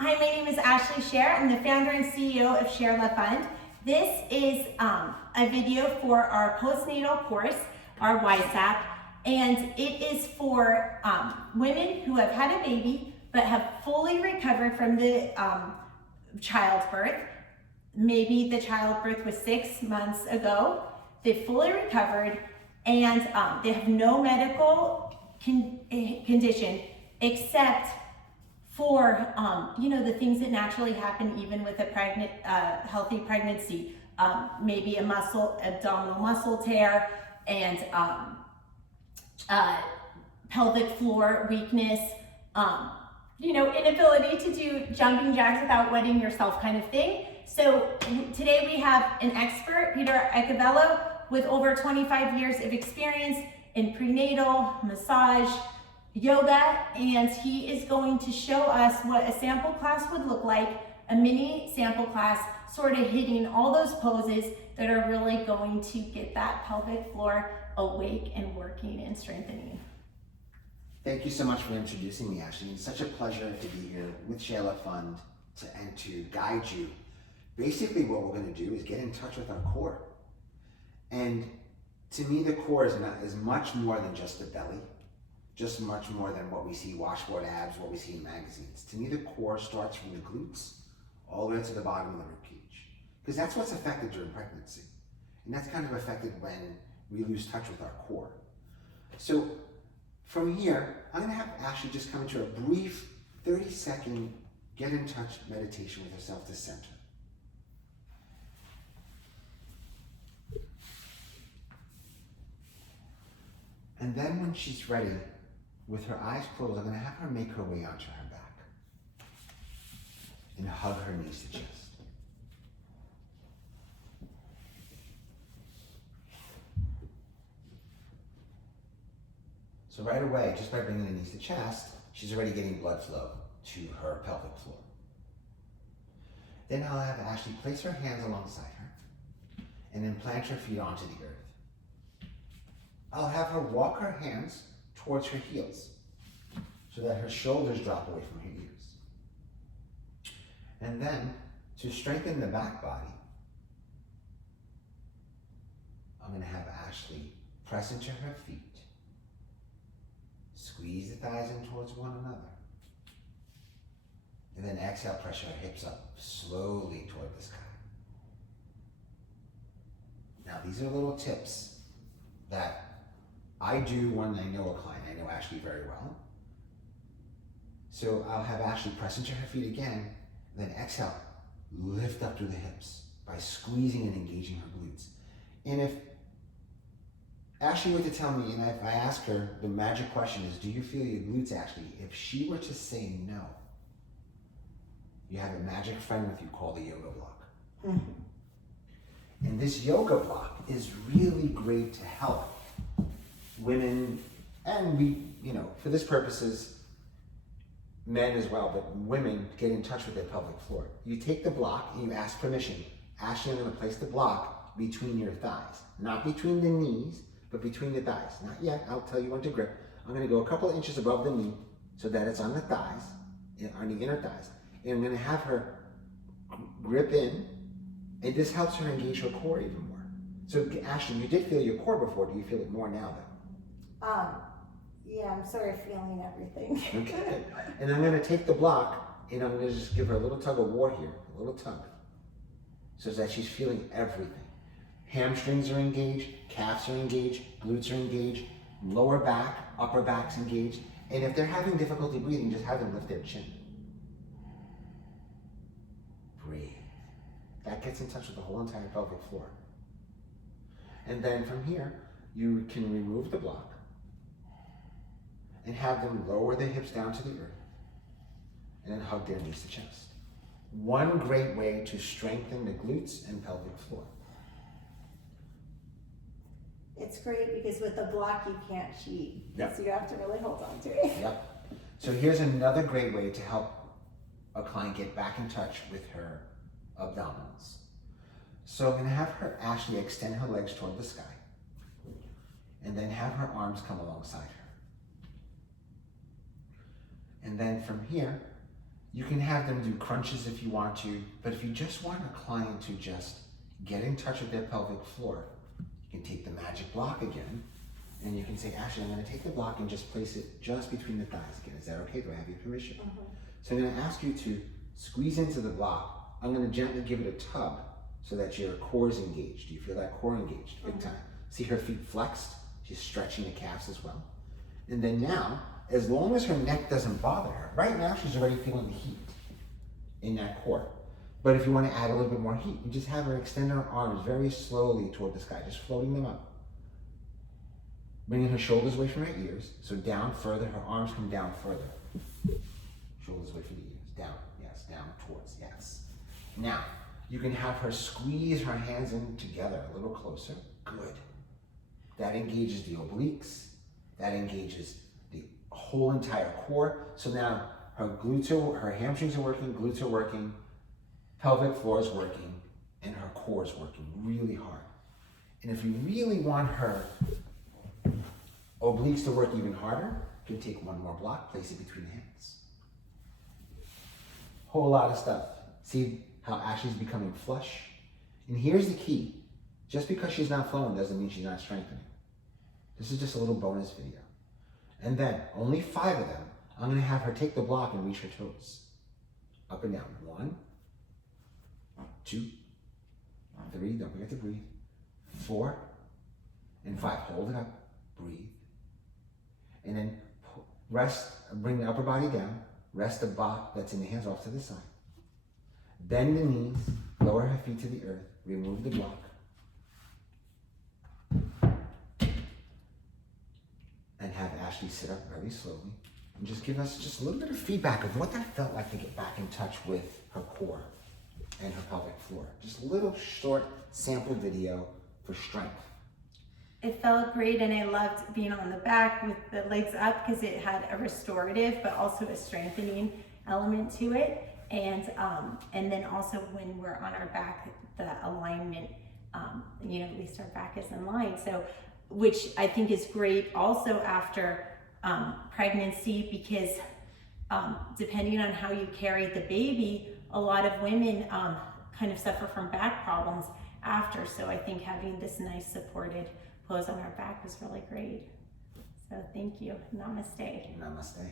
Hi, my name is Ashley Scher. I'm the founder and CEO of ShareLove.Fund. This is a video for our postnatal course, our YACEP, and it is for women who have had a baby but have fully recovered from the childbirth. Maybe the childbirth was 6 months ago. They fully recovered and they have no medical condition except for the things that naturally happen even with a healthy pregnancy. Maybe abdominal muscle tear and pelvic floor weakness, inability to do jumping jacks without wetting yourself kind of thing. So today we have an expert, Peter Ecavello, with over 25 years of experience in prenatal, massage, yoga, and he is going to show us what a sample class would look like, a mini sample class, sort of hitting all those poses that are really going to get that pelvic floor awake and working and strengthening. Thank you so much for introducing me, Ashley. It's such a pleasure to be here with ShareLove.Fund and to guide you. Basically, what we're going to do is get in touch with our core. And to me, the core is much more than just the belly, just much more than what we see washboard abs, what we see in magazines. To me, the core starts from the glutes all the way to the bottom of the ribcage, because that's what's affected during pregnancy. And that's kind of affected when we lose touch with our core. So from here, I'm going to have Ashley just come into a brief 30-second get in touch meditation with herself to center. And then when she's ready, with her eyes closed, I'm going to have her make her way onto her back and hug her knees to chest. So right away, just by bringing the knees to chest, she's already getting blood flow to her pelvic floor. Then I'll have Ashley place her hands alongside her and then plant her feet onto the earth. I'll have her walk her hands towards her heels so that her shoulders drop away from her ears. And then, to strengthen the back body, I'm going to have Ashley press into her feet, squeeze the thighs in towards one another, and then exhale, press her hips up slowly toward the sky. Now, these are little tips that I do when I know a client. I know Ashley very well. So I'll have Ashley press into her feet again, then exhale, lift up through the hips by squeezing and engaging her glutes. And if Ashley were to tell me, and if I ask her, the magic question is, do you feel your glutes, Ashley? If she were to say no, you have a magic friend with you called the yoga block. And this yoga block is really great to help women, and we, for this purposes, men as well, but women get in touch with their pelvic floor. You take the block and you ask permission. Ashley, I'm going to place the block between your thighs. Not between the knees, but between the thighs. Not yet, I'll tell you when to grip. I'm going to go a couple of inches above the knee so that it's on the thighs, on the inner thighs. And I'm going to have her grip in, and this helps her engage her core even more. So Ashley, you did feel your core before. Do you feel it more now though? Yeah, I'm sort of feeling everything. Okay. And I'm going to take the block and I'm going to just give her a little tug of war here, a little tug, so that she's feeling everything. Hamstrings are engaged, calves are engaged, glutes are engaged, lower back, upper back's engaged. And if they're having difficulty breathing, just have them lift their chin. Breathe. That gets in touch with the whole entire pelvic floor. And then from here, you can remove the block and have them lower their hips down to the earth and then hug their knees to chest. One great way to strengthen the glutes and pelvic floor. It's great because with the block you can't cheat. Yep. So you have to really hold on to it. Yep. So here's another great way to help a client get back in touch with her abdominals. So I'm going to have her Ashley extend her legs toward the sky and then have her arms come alongside her. And then from here, You can have them do crunches if you want to, but if you just want a client to just get in touch with their pelvic floor, you can take the magic block again, and you can say, Ashley, I'm going to take the block and just place it just between the thighs again. Is that okay? Do I have your permission? Mm-hmm. So I'm going to ask you to squeeze into the block. I'm going to gently give it a tug so that your core is engaged. Do you feel that core engaged? Big time. See her feet flexed? She's stretching the calves as well. And then now, as long as her neck doesn't bother her, right now she's already feeling the heat in that core. But if you want to add a little bit more heat, you just have her extend her arms very slowly toward the sky, just floating them up. Bringing her shoulders away from her ears, so down further, her arms come down further. Shoulders away from the ears, down, yes, down towards, yes. Now, you can have her squeeze her hands in together a little closer, good. That engages the obliques, that engages the whole entire core. So now her hamstrings are working, glutes are working, pelvic floor is working, and her core is working really hard. And if you really want her obliques to work even harder, you can take one more block, place it between the hands. Whole lot of stuff. See how Ashley's becoming flush? And here's the key. Just because she's not flowing doesn't mean she's not strengthening. This is just a little bonus video. And then, only 5 of them, I'm going to have her take the block and reach her toes. Up and down. 1, 2, 3, don't forget to breathe. 4, and 5. Hold it up. Breathe. And then rest, bring the upper body down. Rest the block that's in the hands off to the side. Bend the knees. Lower her feet to the earth. Remove the block. And have Ashley sit up very slowly and just give us just a little bit of feedback of what that felt like to get back in touch with her core and her pelvic floor. Just a little short sample video for strength. It felt great, and I loved being on the back with the legs up because it had a restorative but also a strengthening element to it. And then also when we're on our back, the alignment, at least our back is in line. So, which I think is great also after pregnancy, because depending on how you carry the baby, a lot of women kind of suffer from back problems after. So I think having this nice supported pose on our back was really great. So thank you. Namaste. Namaste.